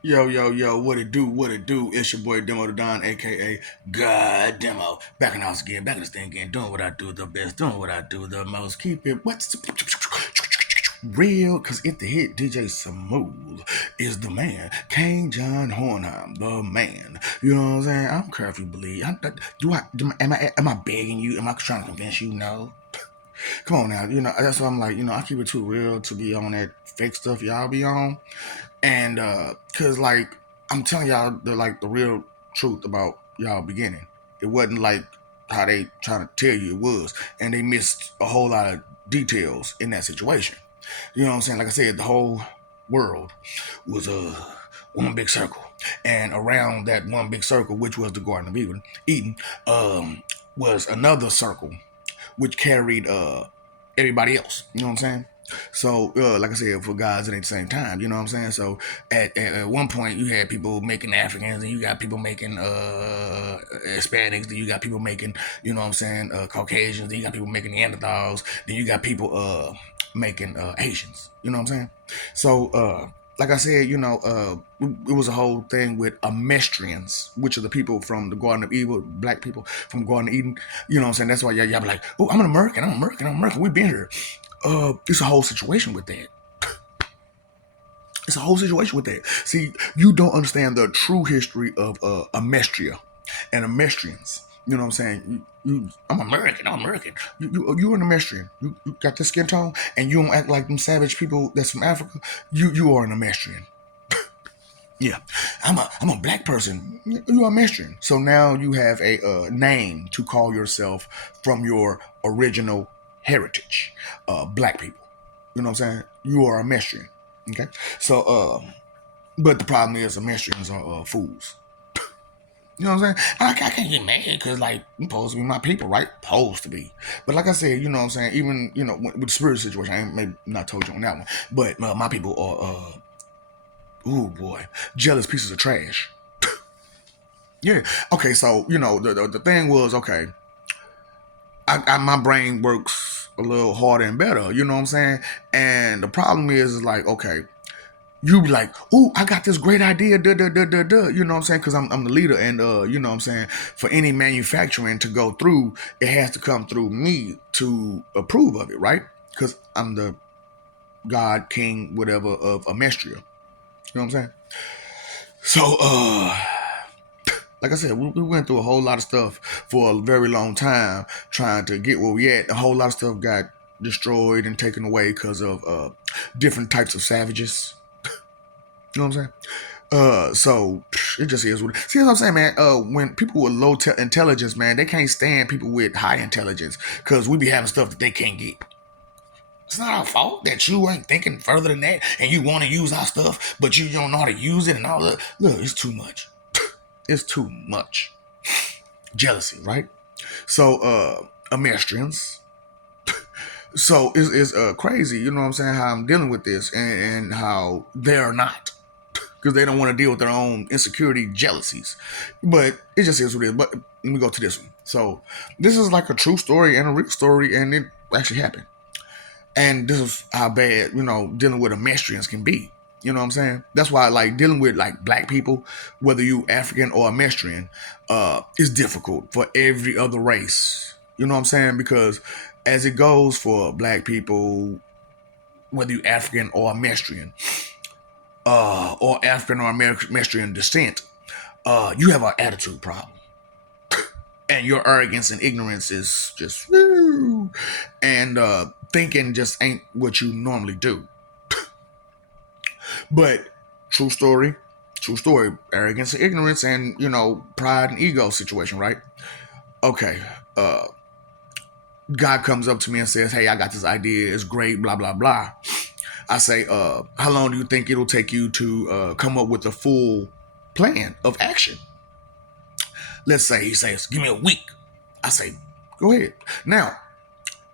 Yo, yo, yo, what it do, what it do? It's your boy Demo the Don, aka God Demo. Back in the house again, back in this thing again, doing what I do the best, doing what I do the most. Keep it what's real, cause if the hit DJ Smooth is the man, King John Hornheim, the man. You know what I'm saying? I don't care if you believe. Am I begging you? Am I trying to convince you? No. Come on now, that's why I'm like, I keep it too real to be on that fake stuff y'all be on. And cause like I'm telling y'all the real truth about y'all beginning. It wasn't like how they trying to tell you it was, and they missed a whole lot of details in that situation. You know what I'm saying? Like I said, the whole world was one big circle, and around that one big circle, which was the Garden of Eden, was another circle which carried everybody else. You know what I'm saying? So, like I said, for guys at the same time, you know what I'm saying? So, at one point, you had people making Africans, and you got people making Hispanics, then you got people making, you know what I'm saying, Caucasians, then you got people making Neanderthals, then you got people making Asians. You know what I'm saying? So, like I said, it was a whole thing with Amestrians, which are the people from the Garden of Eden, black people from Garden of Eden. You know what I'm saying? That's why y'all be like, oh, I'm an American, I'm American, I'm American. We've been here. It's a whole situation with that. It's a whole situation with that. See, you don't understand the true history of Amestria and Amestrians. You know what I'm saying? I'm American. I'm American. You're an Amestrian. You got this skin tone, and you don't act like them savage people that's from Africa. You are an Amestrian. Yeah, I'm a black person. You're a Amestrian. So now you have a name to call yourself from your original heritage, black people. You know what I'm saying? You are a Mestrian. Okay. So, but the problem is, the Mestrians are fools. You know what I'm saying? I can't get mad because, like, I'm supposed to be my people, right? Supposed to be. But like I said, you know what I'm saying? Even, with the spirit situation, I ain't maybe not told you on that one. But my people are, ooh, boy, jealous pieces of trash. Yeah. Okay. So, the thing was, okay, my brain works a little harder and better. You know what I'm saying? And the problem is like, okay, you be like, "Ooh, I got this great idea." Duh, duh, duh, duh, duh. You know what I'm saying? Because I'm the leader, and you know what I'm saying. For any manufacturing to go through, it has to come through me to approve of it, right? Because I'm the God, King, whatever of Amestria. You know what I'm saying? So, like I said, we went through a whole lot of stuff for a very long time trying to get where we at. A whole lot of stuff got destroyed and taken away because of different types of savages. You know what I'm saying? So it just is what. See what I'm saying, man. When people with low intelligence, man, they can't stand people with high intelligence because we be having stuff that they can't get. It's not our fault that you ain't thinking further than that, and you want to use our stuff, but you don't know how to use it and all that. Look, it's too much. It's too much jealousy, right? So, Amestrians. So it's crazy, you know what I'm saying? How I'm dealing with this and how they are not. Because they don't want to deal with their own insecurity, jealousies. But it just is what it is. But let me go to this one. So this is like a true story and a real story, and it actually happened. And this is how bad, dealing with Amestrians can be. You know what I'm saying? That's why, like, dealing with like black people, whether you African or Amestrian, is difficult for every other race. You know what I'm saying? Because as it goes for black people, whether you African or Amestrian, or African or American descent, you have an attitude problem. And your arrogance and ignorance is just, woo, and thinking just ain't what you normally do. But true story, arrogance and ignorance, and pride and ego situation, right? Okay, God comes up to me and says, "Hey, I got this idea. It's great. Blah blah blah." I say, "How long do you think it'll take you to come up with a full plan of action?" Let's say he says, "Give me a week." I say, "Go ahead." Now,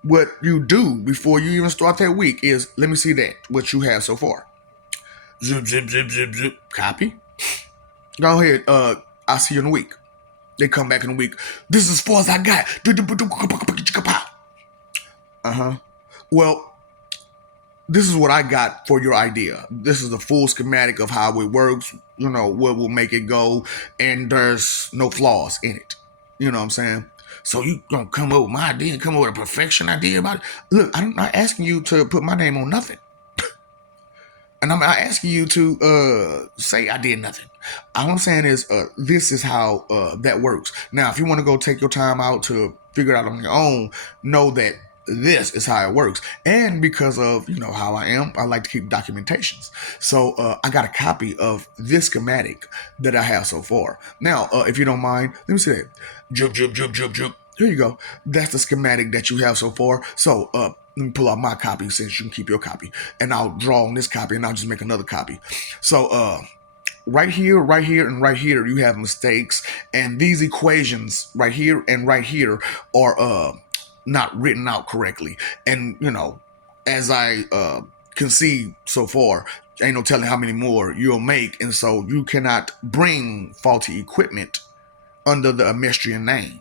what you do before you even start that week is, let me see that, what you have so far. Zip, zip, zip, zip, zip. Copy. Go ahead. I'll see you in a week. They come back in a week. This is as far as I got. Uh huh. Well, this is what I got for your idea. This is the full schematic of how it works, what will make it go, and there's no flaws in it. You know what I'm saying? So you gonna come up with my idea, come up with a perfection idea about it? Look, I'm not asking you to put my name on nothing. And I'm not asking you to say I did nothing. All I'm saying is this is how that works. Now, if you want to go take your time out to figure it out on your own, know that this is how it works. And because of how I am, I like to keep documentations. So I got a copy of this schematic that I have so far. Now, if you don't mind, let me see that. Jump, jump, jump, jump, jump. Here you go. That's the schematic that you have so far. So let me pull out my copy since you can keep your copy, and I'll draw on this copy, and I'll just make another copy. So right here, and right here, you have mistakes, and these equations right here and right here are not written out correctly. And as I can see so far, ain't no telling how many more you'll make, and so you cannot bring faulty equipment under the Amestrian name.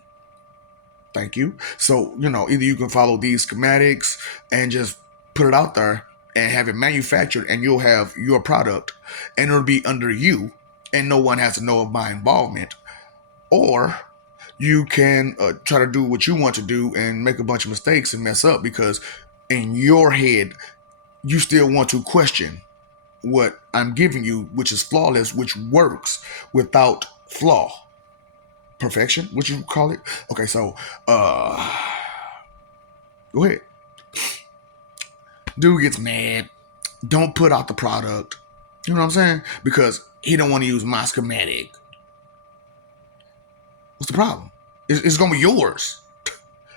Thank you. So, either you can follow these schematics and just put it out there and have it manufactured, and you'll have your product, and it'll be under you, and no one has to know of my involvement. Or you can try to do what you want to do and make a bunch of mistakes and mess up because in your head, you still want to question what I'm giving you, which is flawless, which works without flaw. Perfection, what you call it? Okay, so go ahead. Dude gets mad. Don't put out the product. You know what I'm saying? Because he don't want to use my schematic. What's the problem? It's gonna be yours.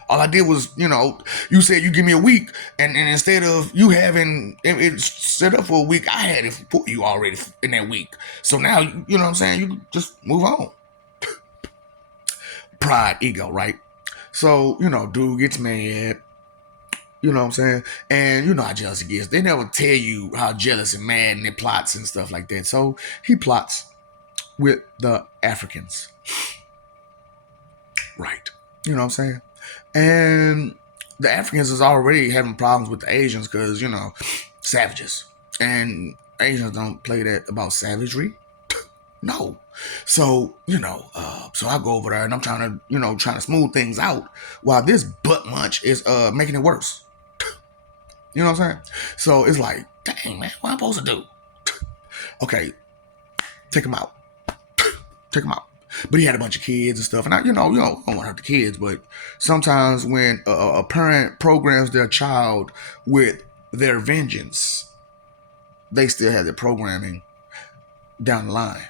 All I did was, you said you give me a week, and instead of you having it set up for a week, I had it for you already in that week. So now, you know what I'm saying? You just move on. Pride, ego, right? So, dude gets mad. You know what I'm saying? And you know how jealous he gets. They never tell you how jealous and mad and their plots and stuff like that. So he plots with the Africans. Right. You know what I'm saying? And the Africans is already having problems with the Asians because, savages. And Asians don't play that about savagery. No. So, so I go over there and I'm trying to smooth things out while this butt munch is making it worse. You know what I'm saying? So it's like, dang, man, what am I supposed to do? Okay, take him out. Take him out. But he had a bunch of kids and stuff. And you don't want to hurt the kids, but sometimes when a parent programs their child with their vengeance, they still have their programming down the line.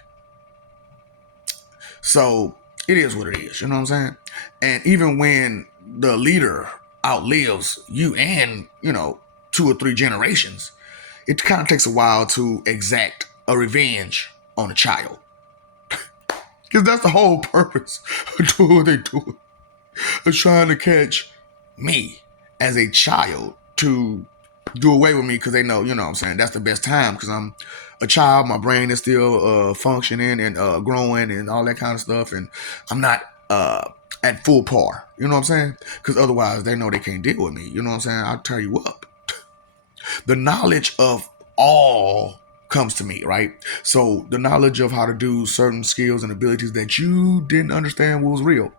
So it is what it is. You know what I'm saying? And even when the leader outlives you and, 2 or 3 generations, it kind of takes a while to exact a revenge on a child. Because that's the whole purpose of doing what they do. Of trying to catch me as a child to do away with me because they know, what I'm saying, that's the best time because I'm a child, my brain is still functioning and growing and all that kind of stuff, and I'm not at full par, you know what I'm saying? Because otherwise they know they can't deal with me, you know what I'm saying? I'll tear you up. The knowledge of all comes to me, right? So the knowledge of how to do certain skills and abilities that you didn't understand was real,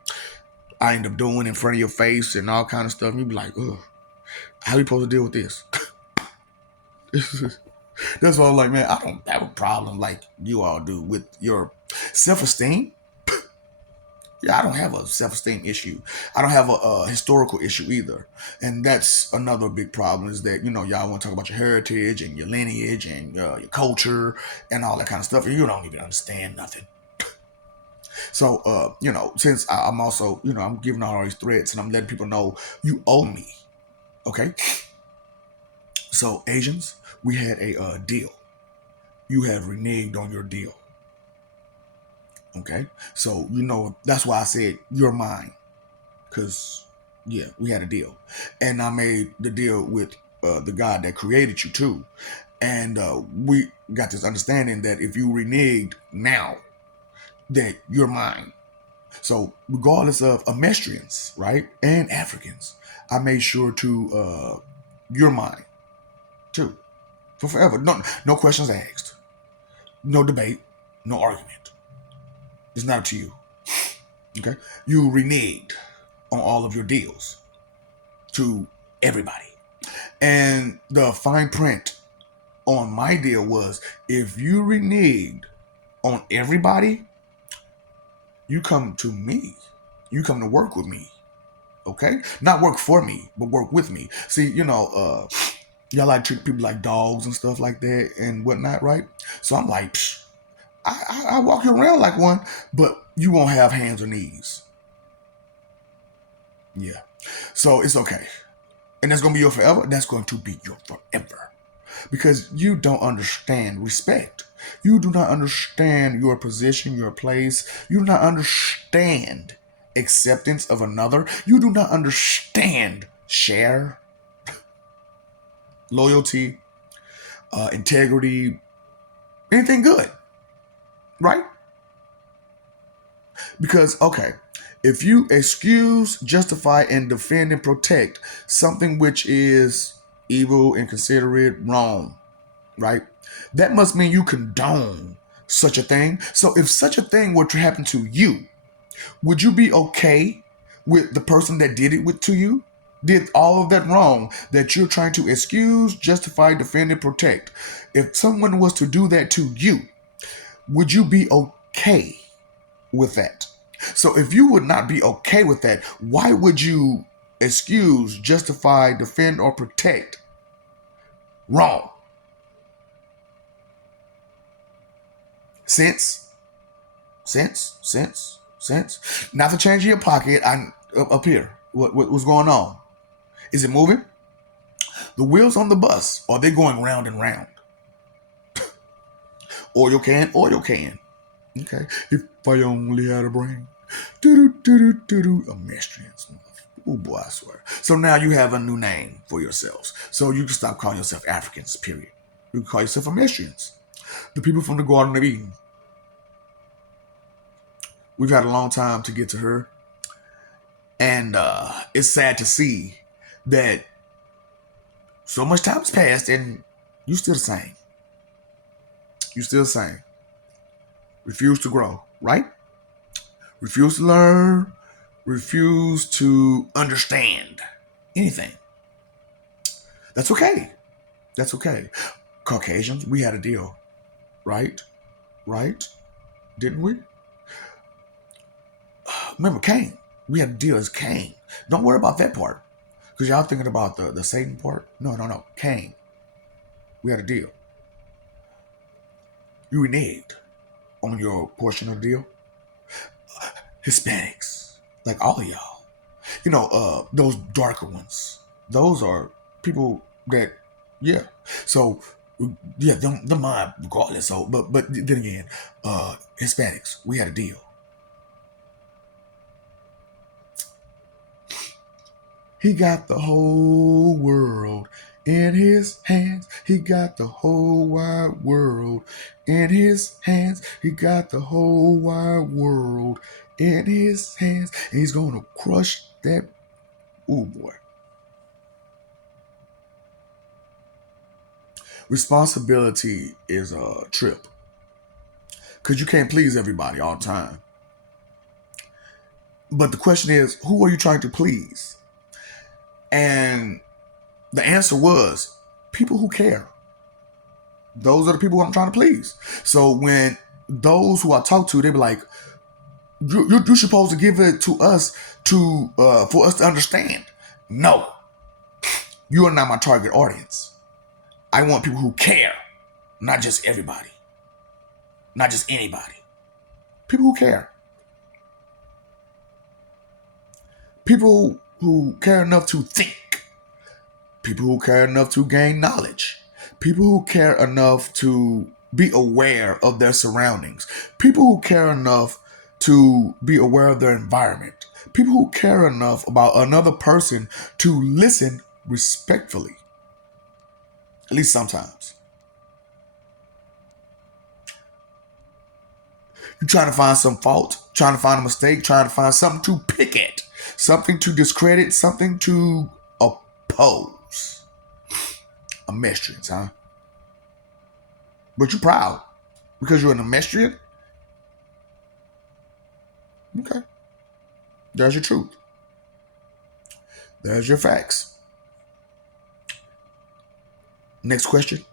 I end up doing in front of your face and all kind of stuff. And you be like, ugh, how are you supposed to deal with this? That's why I'm like, man, I don't have a problem like you all do with your self-esteem. Yeah, I don't have a self-esteem issue. I don't have a historical issue either. And that's another big problem is that, y'all want to talk about your heritage and your lineage and your culture and all that kind of stuff. And you don't even understand nothing. So, since I'm also, I'm giving all these threats and I'm letting people know you owe me. Okay. So Asians, we had a deal. You have reneged on your deal. Okay. So, that's why I said you're mine. Because, yeah, we had a deal. And I made the deal with the God that created you too. And we got this understanding that if you reneged now, that you're mine. So regardless of Amestrians, right, and Africans, I made sure to you're mine too. For forever. No questions asked. No debate. No argument. It's not up to you. Okay? You reneged on all of your deals to everybody. And the fine print on my deal was, if you reneged on everybody, you come to me. You come to work with me. Okay? Not work for me, but work with me. See, y'all like treat people like dogs and stuff like that and whatnot, right? So I'm like, psh, I walk you around like one, but you won't have hands or knees. Yeah. So it's okay. And that's going to be your forever. That's going to be your forever. Because you don't understand respect. You do not understand your position, your place. You do not understand acceptance of another. You do not understand share, loyalty, integrity, anything good. Right? Because, okay, if you excuse, justify, and defend and protect something which is evil, inconsiderate, wrong, right? That must mean you condone such a thing. So if such a thing were to happen to you, would you be okay with the person that did it to you? Did all of that wrong that you're trying to excuse, justify, defend, and protect. If someone was to do that to you, would you be okay with that? So if you would not be okay with that, why would you excuse, justify, defend, or protect wrong? Sense. Not the change in your pocket. Up here. What's going on? Is it moving? The wheels on the bus, are they going round and round? Oil can. Okay. If I only had a brain. Emestrians. Oh boy, I swear. So now you have a new name for yourselves. So you can stop calling yourself Africans, period. You can call yourself Emestrians. The people from the Garden of Eden. We've had a long time to get to her. And it's sad to see that so much time has passed and you still the same. You still the same. Refuse to grow, right? Refuse to learn. Refuse to understand anything. That's okay. That's okay. Caucasians, we had a deal. Right? Didn't we? Remember Cain. We had a deal as Cain. Don't worry about that part. Because y'all thinking about the Satan part. No. Cain. We had a deal. You reneged on your portion of the deal. Hispanics. Like all of y'all. Those darker ones. Those are people that, yeah. So, yeah, don't mind regardless. So, but then again, Hispanics, we had a deal. He got the whole world in his hands. He got the whole wide world in his hands. He got the whole wide world in his hands. And he's going to crush that. Ooh, boy. Responsibility is a trip. Because you can't please everybody all the time. But the question is, who are you trying to please? And the answer was people who care. Those are the people I'm trying to please. So when those who I talk to, they be like, you're supposed to give it to us for us to understand. No, you are not my target audience. I want people who care, not just everybody, not just anybody. People who care. People who care enough to think. People who care enough to gain knowledge. People who care enough to be aware of their surroundings. People who care enough to be aware of their environment. People who care enough about another person to listen respectfully. At least sometimes. You're trying to find some fault, trying to find a mistake, trying to find something to pick at, something to discredit, something to oppose. Emestrians, huh? But you're proud because you're an Emestrian? Okay. There's your truth. There's your facts. Next question.